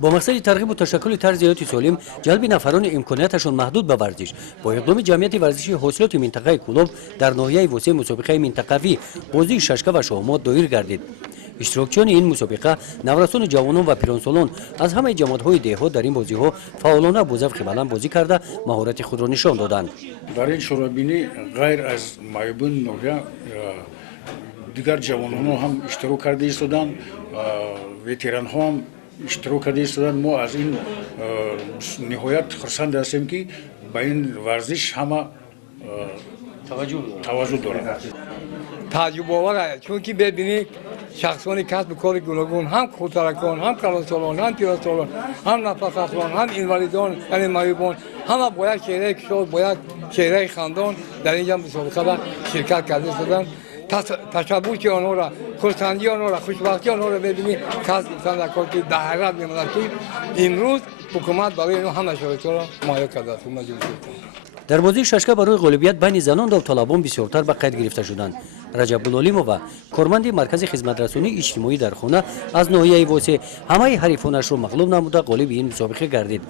با مقصد ترغیب و تشکل طرز حیاتی سالم جلب نفران امکاناتشان محدود به ورزش با اقدام جمعیت ورزشی حاصلات منطقه کلوب در ناحیه وسیع مسابقه منطقوی بازی ششکه و شهامات دایر گردید. اشتراکچیان این مسابقه نورسان جوانان و پیرانسالان از همه جماعت‌های دهات در این بازی‌ها فعالانه با ذوق بلند بازی کرده مهارت خود را نشان دادند. در این شورابینی غیر از معیوبان نوحیه دیگر جوانان هم اشتراک کرده ایستادند، وتران ها هم اشتراک کرده ایستادند. ما از این نهایت خرسند هستیم که به این ورزش همه توجه دارند. تعجب آوره چون که ببینید شخصانی کسب کار گوناگون هم خودترکان هم کلانسالان هم پیرانسالان هم نفس‌افزان هم اینوالیدان یعنی معیوبان همه باید چهره کشاد باید چهره خندان در اینجا مسابقه شرکت کرده شدند. تشبوش آنها را خرسندی آنها را خوشبختی آنها را ببینید کسب گفتن در کار که در حقیقت می‌ماند که امروز حکومت برای اینها همه شرایط‌ها را مهیا کرده است. در بازی ششکه برای غالبیت بین زنان داوطلبان بسیارتر به قید گرفته شدند. رجب بولولیمو و کارمند مرکز خدمت رسانی اجتماعی در خانه از ناحیه واسع همه حریفانش را مغلوب نموده غالب این مسابقه گردید.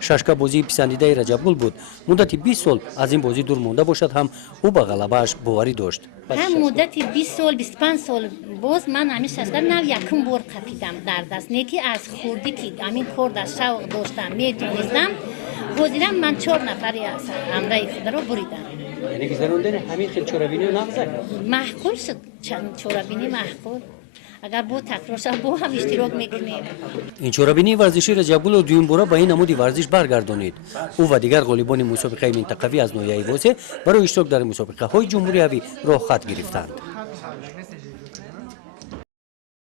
ششکه بازی پسندیده رجب گل بود. مدت 20 سال از این بازی دور مانده باشد هم او به غلبه‌اش باوری داشت. هم مدت 20 سال 25 سال باز من همین ششکه نو یکم بار قپیدم در دست نیکی از خوردی که همین کار در شوق داشتم میدونستم بازیدم من 4 نفری از همراه خود را بریدم. یعنی گذراندن همین خیل چورابینی رو نقضه محکول شد چند چورابینی محکول اگر با تکرارش با هم اشتراک میکنیم. این چورابینی ورزشی رجب رو دویم بار به این نمود ورزش برگردانید. او و دیگر غالبان مسابقه منطقوی از ناحیه واسع برای اشتراک در مسابقه های جمهوری راه خط گرفتند.